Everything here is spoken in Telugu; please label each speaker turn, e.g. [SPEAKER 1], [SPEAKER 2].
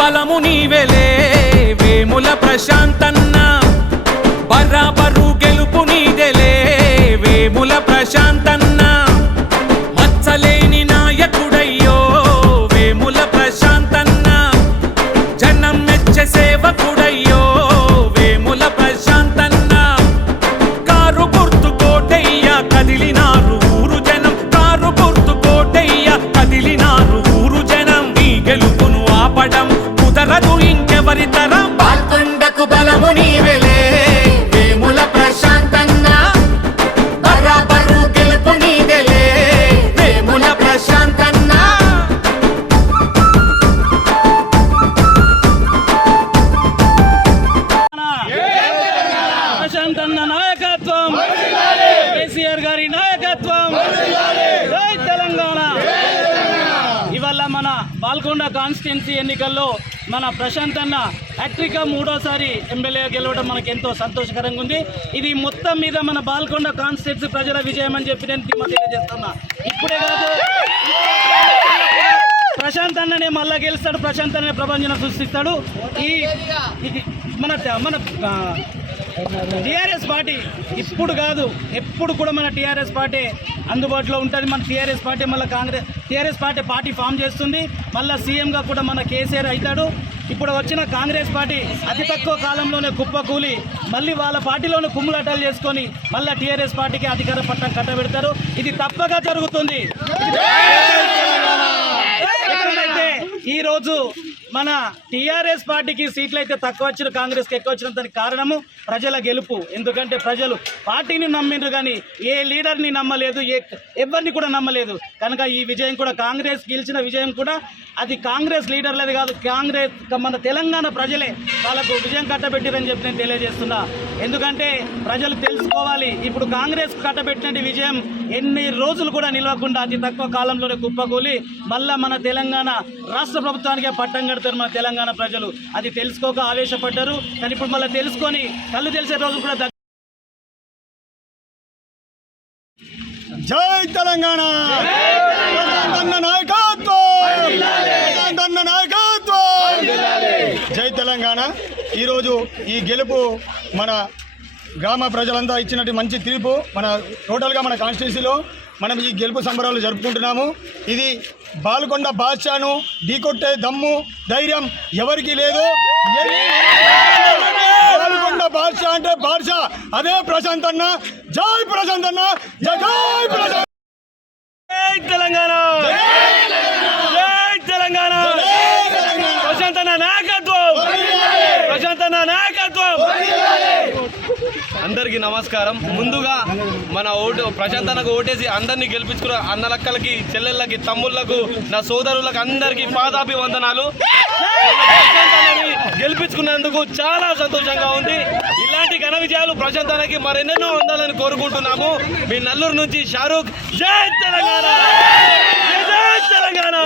[SPEAKER 1] బాల్కొండకు బలము నీవెలే. వేముల ప్రశాంతన్న బరాబరు గెలుపు నీదెలే. వేముల ప్రశాంతన్న మచ్చలేని నాయకుడయ్యో. వేముల ప్రశాంతన్న జనం మెచ్చ సేవకుడయ్యో. తరదు ఇంకెవరి తరం?
[SPEAKER 2] నల్గొండ కాన్స్టిట్యున్సీ ఎన్నికల్లో మన ప్రశాంత్ అన్న హ్యాట్రిక మూడోసారి ఎమ్మెల్యే గెలవడం మనకు ఎంతో సంతోషకరంగా ఉంది. ఇది మొత్తం మీద మన బాల్కొండ కాన్స్టిట్యున్సీ ప్రజల విజయం అని చెప్పి నేను తెలియజేస్తున్నా. ఇప్పుడే కాదు ప్రశాంత్ అన్ననే మళ్ళా గెలుస్తాడు ప్రశాంత్ అనే ప్రపంచం సృష్టిస్తాడు. ఈ ఇది మన మన టీఆర్ఎస్ పార్టీ ఇప్పుడు కాదు ఎప్పుడు కూడా మన టీఆర్ఎస్ పార్టీ అందుబాటులో ఉంటుంది. మన టీఆర్ఎస్ పార్టీ మళ్ళీ Congress TRS party party form చేస్తుంది. మళ్ళీ సీఎంగా కూడా మన కేసీఆర్ అవుతాడు. ఇప్పుడు వచ్చిన కాంగ్రెస్ పార్టీ అతి తక్కువ కాలంలోనే కుప్పకూలి మళ్ళీ వాళ్ళ పార్టీలోనే కుమ్ములాటాలు చేసుకొని మళ్ళీ టీఆర్ఎస్ పార్టీకి అధికార పట్టం కట్టబెడతారు. ఇది తప్పగా జరుగుతుంది. ఈ రోజు మన టీఆర్ఎస్ పార్టీకి సీట్లు అయితే తక్కువ వచ్చిన కాంగ్రెస్కి ఎక్కువ వచ్చిన దానికి కారణము ప్రజల గెలుపు. ఎందుకంటే ప్రజలు పార్టీని నమ్మిండ్రు కానీ ఏ లీడర్ని నమ్మలేదు ఏ ఎవరిని కూడా నమ్మలేదు. కనుక ఈ విజయం కూడా కాంగ్రెస్ గెలిచిన విజయం కూడా అది కాంగ్రెస్ లీడర్లది కాదు కాంగ్రెస్ మన తెలంగాణ ప్రజలే వాళ్ళకు విజయం కట్టబెట్టిరని చెప్పి నేను తెలియజేస్తున్నా. ఎందుకంటే ప్రజలు తెలుసుకోవాలి ఇప్పుడు కాంగ్రెస్ కట్టబెట్టిన విజయం ఎన్ని రోజులు కూడా నిలవకుండా అతి తక్కువ కాలంలోనే కుప్పకూలి మళ్ళా మన తెలంగాణ రాష్ట్ర ప్రభుత్వానికే పట్టం కడతారు మన తెలంగాణ ప్రజలు. అది తెలుసుకోక ఆవేశపడ్డారు. కానీ ఇప్పుడు మళ్ళీ తెలుసుకొని కళ్ళు తెలిసే రోజు కూడా
[SPEAKER 3] జై తెలంగాణ! నాయకత్వం! నాయకత్వం! జై తెలంగాణ! ఈరోజు ఈ గెలుపు మన గ్రామ ప్రజలంతా ఇచ్చినట్టు మంచి తీర్పు మన టోటల్గా మన కాన్స్టిట్యూన్సీలో మనం ఈ గెలుపు సంబరాలు జరుపుకుంటున్నాము. ఇది బాల్కొండ బాద్షాను ఢీకొట్టే దమ్ము ధైర్యం ఎవరికీ లేదు. బాల్కొండ బాద్షా అంటే బాద్షా. అదే ప్రశాంత్ అన్న. జై ప్రశాంత్ అన్న. జై ప్రశాంత్.
[SPEAKER 2] తెలంగాణ. తెలంగాణ. ప్రశాంతన నాయకత్వం. ప్రశాంతన నాయకత్వం.
[SPEAKER 4] అందరికీ నమస్కారం. ముందుగా మన ఓటు ప్రశాంతనకు ఓటేసి అందరినీ గెలిపించుకున్న అన్నలక్కలకి చెల్లెళ్ళకి తమ్ముళ్ళకు నా సోదరులకు అందరికీ పాదాభివందనాలు. గెలిపించుకున్నందుకు చాలా సంతోషంగా ఉంది. ఇలాంటి ఘన విజయాలు ప్రశాంతనకి మరెన్నెన్నో ఉండాలని కోరుకుంటున్నాము. మీ నల్లూరు నుంచి షారూక్. జై తెలంగాణ! జై తెలంగాణ!